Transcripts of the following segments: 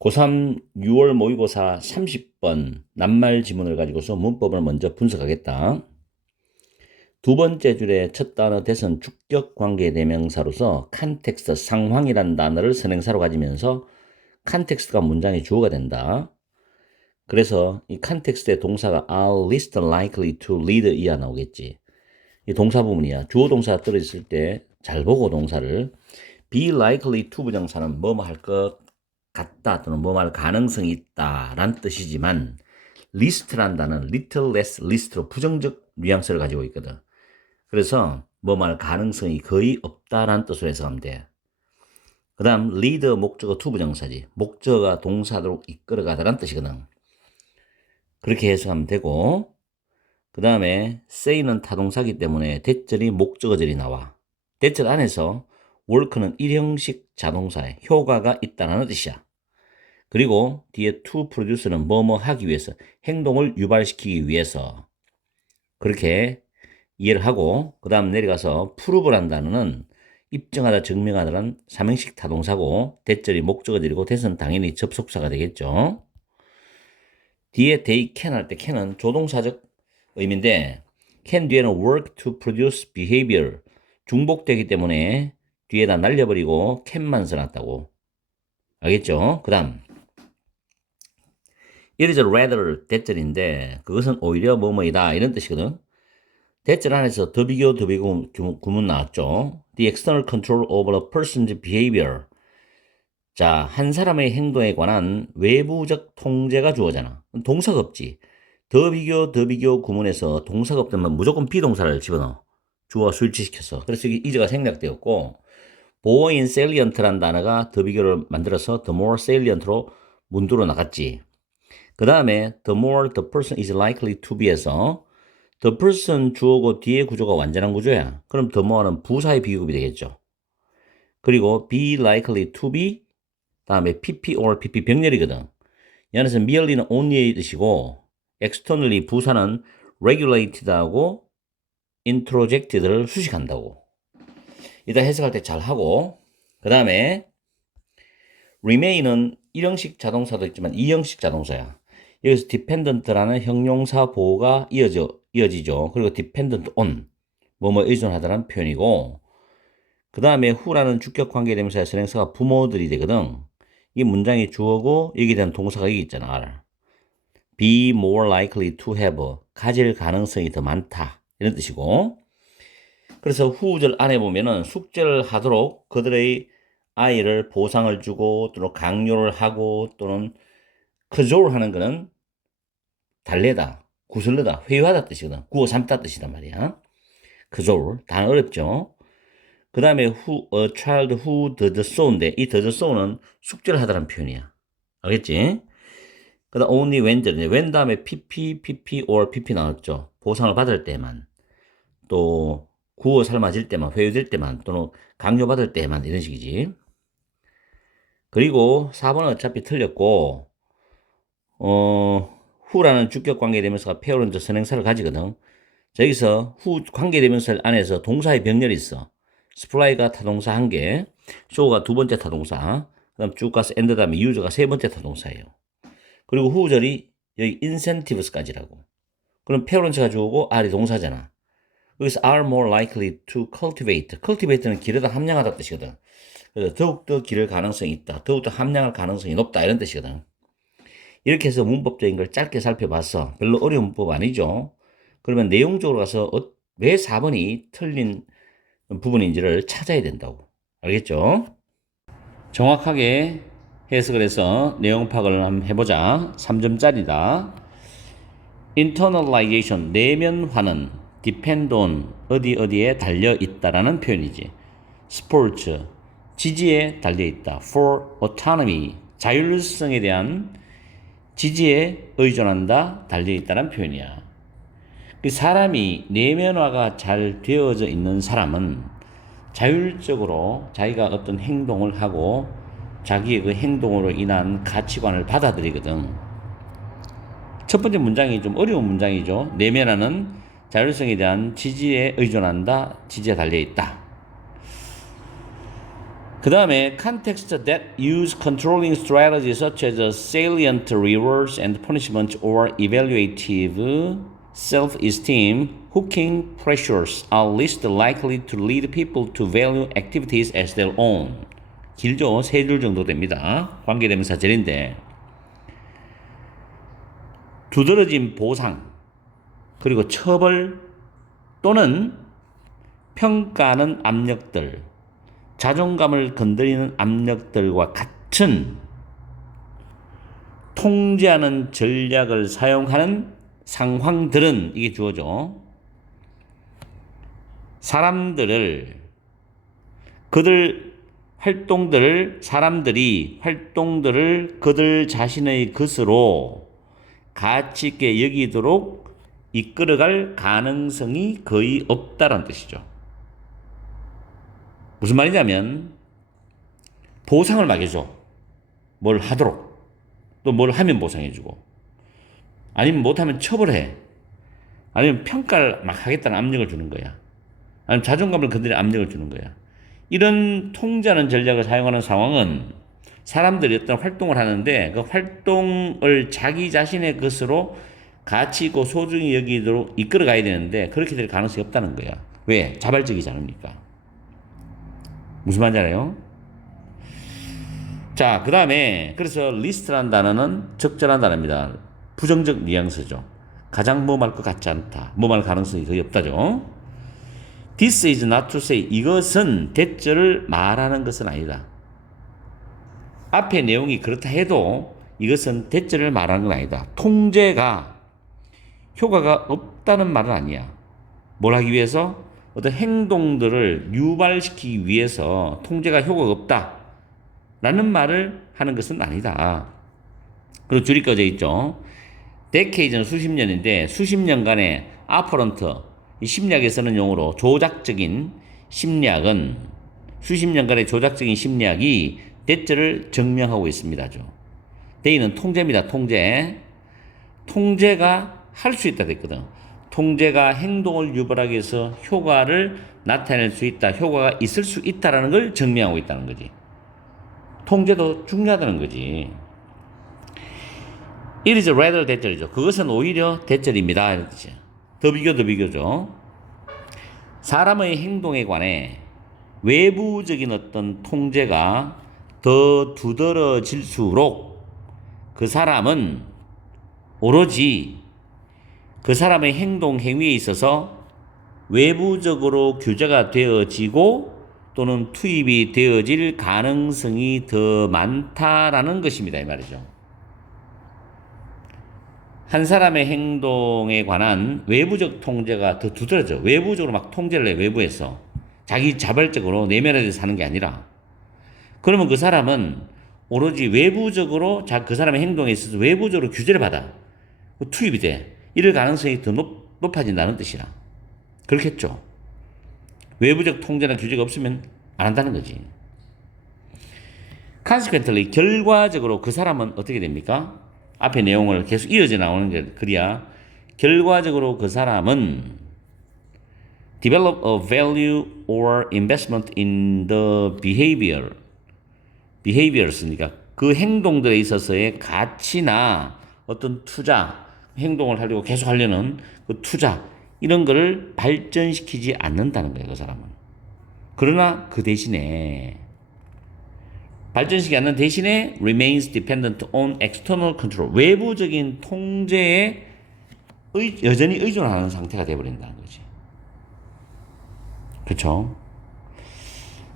고3 6월 모의고사 30번 낱말 지문을 가지고서 문법을 먼저 분석하겠다. 두 번째 줄의 첫 단어 대선 주격 관계 대명사로서 컨텍스트 상황이란 단어를 선행사로 가지면서 컨텍스트가 문장의 주어가 된다. 그래서 이 컨텍스트의 동사가 are least likely to lead 이하 나오겠지. 이 동사 부분이야. 주어 동사가 떨어졌을 때 잘 보고 동사를 be likely to 부정사는 뭐뭐 할 것 같다 또는 뭐뭐 할 가능성이 있다 라는 뜻이지만 least란 단어는 little less least로 부정적 뉘앙스를 가지고 있거든. 그래서 뭐뭐 할 가능성이 거의 없다라는 뜻으로 해석하면 돼. 그 다음 lead 목적어 to 부정사지. 목적어가 동사로 이끌어가다라는 뜻이거든. 그렇게 해석하면 되고, 그 다음에 say는 타동사기 때문에 대절이 목적어절이 나와. 대절 안에서 work는 일형식 자동사에 효과가 있다는 뜻이야. 그리고 뒤에 to produce는 뭐뭐 하기 위해서, 행동을 유발시키기 위해서 그렇게 이해를 하고, 그 다음 내려가서 prove란 단어는 입증하다, 증명하다란 삼형식 타동사고 대절이 목적어절이고 대선 당연히 접속사가 되겠죠. 뒤에 they can 할 때 can은 조동사적 의미인데 can 뒤에는 work to produce behavior 중복되기 때문에 뒤에다 날려버리고 can만 써놨다고. 알겠죠? 그 다음 it is rather 대절인데 그것은 오히려 뭐뭐이다 이런 뜻이거든. 대절 안에서 더 비교 구문 나왔죠. The external control over a person's behavior. 자, 한 사람의 행동에 관한 외부적 통제가 주어잖아. 동사가 없지. 더 비교 구문에서 동사가 없다면 무조건 비동사를 집어넣어. 주어 수일치시켜서. 그래서 이게 이제가 생략되었고, 보어인 salient란 단어가 더 비교를 만들어서 the more salient로 문두로 나갔지. 그 다음에 the more the person is likely to be에서 the person 주어고 뒤에 구조가 완전한 구조야. 그럼 the more는 부사의 비급이 되겠죠. 그리고 be likely to be 다음에 pp or pp 병렬이거든. 이 안에서 merely는 only의 뜻이고 externally 부사는 regulated하고 introjected를 수식한다고. 이따 해석할 때 잘 하고, 그 다음에 remain은 1형식 자동사도 있지만 2형식 자동사야. 여기서 dependent라는 형용사 보호가 이어지죠. 그리고 dependent on 뭐뭐 의존하다라는 표현이고, 그 다음에 who라는 주격 관계대명사의 선행사가 부모들이 되거든. 이 문장의 주어고 여기에 대한 동사가 여기 있잖아. are. be more likely to have 가질 가능성이 더 많다 이런 뜻이고, 그래서 who절 안에 보면은 숙제를 하도록 그들의 아이를 보상을 주고 또는 강요를 하고 또는 cajole 하는 거는 달래다, 구슬르다, 회유하다 뜻이거든. 구워 삶다 뜻이란 말이야. cajole 단어 어렵죠. 그 다음에 a child who does so인데 이 does so는 숙제를 하다라는 표현이야. 알겠지? 그 다음 only when절인데 when 다음에 pp or pp 나왔죠. 보상을 받을 때만, 또 구워 삶아질 때만, 회유될 때만, 또는 강요받을 때만 이런 식이지. 그리고 4번은 어차피 틀렸고, who라는 주격 관계대명사가 페어런트 선행사를 가지거든. 저기서 who 관계대명사 안에서 동사의 병렬이 있어. supply가 타동사 1개, show가 2번째 타동사, 그 다음 쭉 가서 and 다음에 use가 3번째 타동사예요. 그리고 who절이 여기 incentives까지라고. 그럼 페어런트가 주어고 R이 동사잖아. 여기서 are more likely to cultivate. cultivate는 기르다 함량하다 뜻이거든. 그래서 더욱더 기를 가능성이 있다. 더욱더 함량할 가능성이 높다. 이런 뜻이거든. 이렇게 해서 문법적인 걸 짧게 살펴봤어. 별로 어려운 문법 아니죠. 그러면 내용적으로 가서 왜 4번이 틀린 부분인지를 찾아야 된다고. 알겠죠? 정확하게 해석을 해서 내용 파악을 한번 해보자. 3점짜리다. internalization, 내면화는 depend on, 어디에 달려있다라는 표현이지. sports, 지지에 달려있다. for autonomy, 자율성에 대한 지지에 의존한다, 달려있다는 표현이야. 그 사람이 내면화가 잘 되어져 있는 사람은 자율적으로 자기가 어떤 행동을 하고 자기의 그 행동으로 인한 가치관을 받아들이거든. 첫 번째 문장이 좀 어려운 문장이죠. 내면화는 자율성에 대한 지지에 의존한다, 지지에 달려있다. 그 다음에 context that use controlling strategies such as salient rewards and punishment or evaluative self-esteem, hooking pressures are least likely to lead people to value activities as their own. 길죠? 세 줄 정도 됩니다. 관계대명사 절인데 두드러진 보상 그리고 처벌 또는 평가하는 압력들 자존감을 건드리는 압력들과 같은 통제하는 전략을 사용하는 상황들은 이게 주어져 사람들이 활동들을 그들 자신의 것으로 가치 있게 여기도록 이끌어갈 가능성이 거의 없다는 뜻이죠. 무슨 말이냐면 보상을 막 해줘. 뭘 하도록. 또 뭘 하면 보상해주고. 아니면 못하면 처벌해. 아니면 평가를 막 하겠다는 압력을 주는 거야. 아니면 자존감을 건드리는 압력을 주는 거야. 이런 통제하는 전략을 사용하는 상황은 사람들이 어떤 활동을 하는데 그 활동을 자기 자신의 것으로 가치 있고 소중히 여기도록 이끌어 가야 되는데 그렇게 될 가능성이 없다는 거야. 왜? 자발적이지 않으니까. 무슨 말인지 알아요? 자, 그 다음에 그래서 리스트라는 단어는 적절한 단어입니다. 부정적 뉘앙스죠. 가장 모험할 것 같지 않다. 모험할 가능성이 거의 없다죠. This is not to say 이것은 대절을 말하는 것은 아니다. 앞에 내용이 그렇다 해도 이것은 대절을 말하는 건 아니다. 통제가 효과가 없다는 말은 아니야. 뭘 하기 위해서? 어떤 행동들을 유발시키기 위해서 통제가 효과가 없다 라는 말을 하는 것은 아니다. 그리고 줄이 꺼져 있죠. 데케이즈는 수십 년인데 수십 년간의 아퍼런트 이 심리학에 쓰는 용어로 조작적인 심리학은 수십 년간의 조작적인 심리학이 대절을 증명하고 있습니다. 데이는 통제입니다. 통제가 할 수 있다 됐거든. 통제가 행동을 유발하기 위해서 효과를 나타낼 수 있다. 효과가 있을 수 있다는 걸 증명하고 있다는 거지. 통제도 중요하다는 거지. It is rather 대절이죠. 그것은 오히려 대절입니다. 더 비교죠. 사람의 행동에 관해 외부적인 어떤 통제가 더 두드러질수록 그 사람은 오로지 그 사람의 행동 행위에 있어서 외부적으로 규제가 되어지고 또는 투입이 되어질 가능성이 더 많다라는 것입니다. 이 말이죠. 한 사람의 행동에 관한 외부적 통제가 더 두드러져. 외부적으로 막 통제를 해, 외부에서. 자기 자발적으로 내면에서 사는 게 아니라. 그러면 그 사람은 오로지 외부적으로 그 사람의 행동에 있어서 외부적으로 규제를 받아. 투입이 돼. 이럴 가능성이 더 높아진다는 뜻이라. 그렇겠죠. 외부적 통제나 규제가 없으면 안 한다는 거지. Consequently, 결과적으로 그 사람은 어떻게 됩니까? 앞에 내용을 계속 이어져 나오는 게 그래야 결과적으로 그 사람은 develop a value or investment in the behaviors니까 그 행동들에 있어서의 가치나 어떤 투자, 행동을 하려고 계속 하려는 그 투자 이런 거를 발전시키지 않는다는 거예요. 그 사람은. 그러나 그 대신에 발전시키지 않는 대신에 remains dependent on external control. 외부적인 통제에 여전히 의존하는 상태가 되어버린다는 거지. 그렇죠?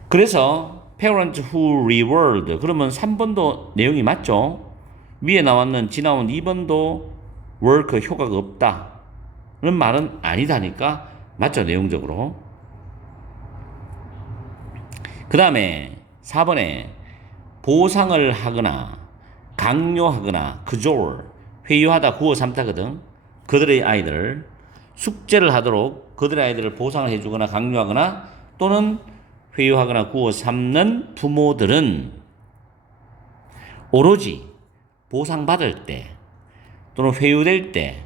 그래서 parents who reward 그러면 3번도 내용이 맞죠? 위에 지나온 2번도 work 효과가 없다는 말은 아니다니까 맞죠? 내용적으로. 그 다음에 4번에 보상을 하거나 강요하거나 cajole 회유하다 구워 삼다거든. 그들의 아이들 숙제를 하도록 그들의 아이들을 보상을 해주거나 강요하거나 또는 회유하거나 구워 삼는 부모들은 오로지 보상받을 때 또는 회유될 때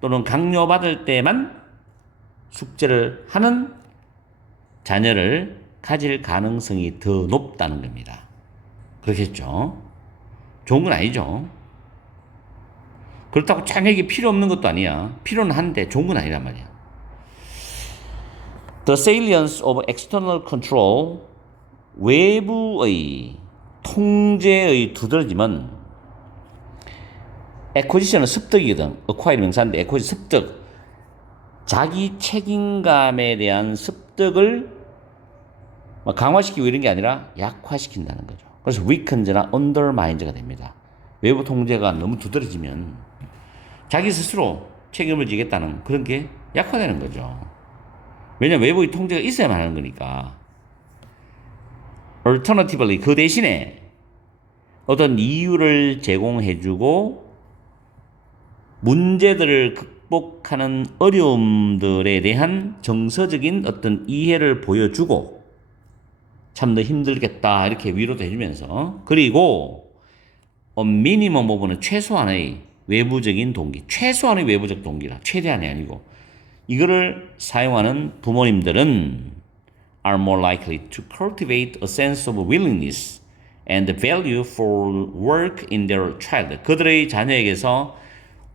또는 강요받을 때만 숙제를 하는 자녀를 가질 가능성이 더 높다는 겁니다. 그렇겠죠? 좋은 건 아니죠. 그렇다고 짠액이 필요 없는 것도 아니야. 필요는 한데 좋은 건 아니란 말이야. The salience of external control, 외부의 통제의 두드러짐은 acquisition은 습득이거든. acquire 명사인데 acquisition 습득. 자기 책임감에 대한 습득을 강화시키고 이런 게 아니라 약화시킨다는 거죠. 그래서 weakened나 undermined가 됩니다. 외부 통제가 너무 두드러지면 자기 스스로 책임을 지겠다는 그런 게 약화되는 거죠. 왜냐하면 외부의 통제가 있어야만 하는 거니까. Alternatively, 그 대신에 어떤 이유를 제공해주고 문제들을 극복하는 어려움들에 대한 정서적인 어떤 이해를 보여주고 참 더 힘들겠다 이렇게 위로도 해주면서, 그리고 미니멈 오브는 최소한의 외부적인 동기, 최소한의 외부적 동기라, 최대한이 아니고, 이거를 사용하는 부모님들은 are more likely to cultivate a sense of willingness and value for work in their child. 그들의 자녀에게서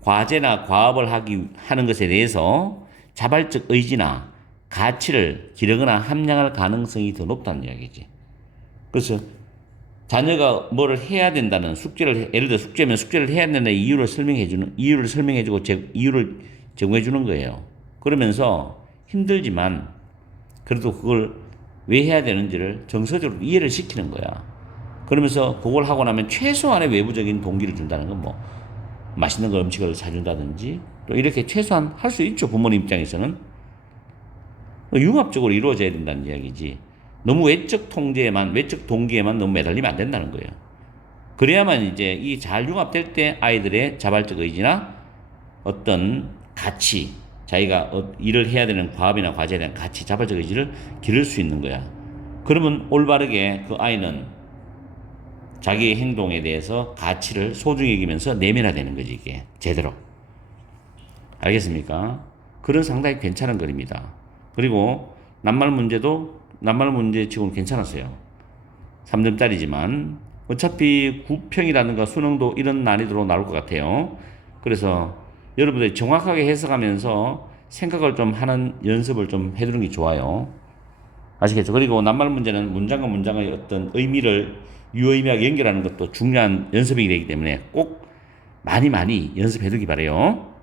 과제나 과업을 하는 것에 대해서 자발적 의지나 가치를 기르거나 함양할 가능성이 더 높다는 이야기지. 그래서 자녀가 뭐를 해야 된다는 숙제를, 예를 들어 숙제면 숙제를 해야 된다는 이유를 설명해주고 이유를 제공해주는 거예요. 그러면서 힘들지만 그래도 그걸 왜 해야 되는지를 정서적으로 이해를 시키는 거야. 그러면서 그걸 하고 나면 최소한의 외부적인 동기를 준다는 건 뭐 맛있는 거 음식을 사준다든지 또 이렇게 최소한 할 수 있죠. 부모님 입장에서는. 융합적으로 이루어져야 된다는 이야기지. 너무 외적 통제에만, 외적 동기에만 너무 매달리면 안 된다는 거예요. 그래야만 이제 이 잘 융합될 때 아이들의 자발적 의지나 어떤 가치, 자기가 일을 해야 되는 과업이나 과제에 대한 가치, 자발적 의지를 기를 수 있는 거야. 그러면 올바르게 그 아이는 자기의 행동에 대해서 가치를 소중히 여기면서 내면화되는 거지, 이게 제대로. 알겠습니까? 그런 상당히 괜찮은 글입니다. 그리고 낱말 문제 치고는 괜찮았어요. 3점짜리지만 어차피 구평이라든가 수능도 이런 난이도로 나올 것 같아요. 그래서 여러분들이 정확하게 해석하면서 생각을 좀 하는 연습을 좀 해두는 게 좋아요. 아시겠죠? 그리고 낱말 문제는 문장과 문장의 어떤 의미를 유의미하게 연결하는 것도 중요한 연습이 되기 때문에 꼭 많이 연습해두기 바래요.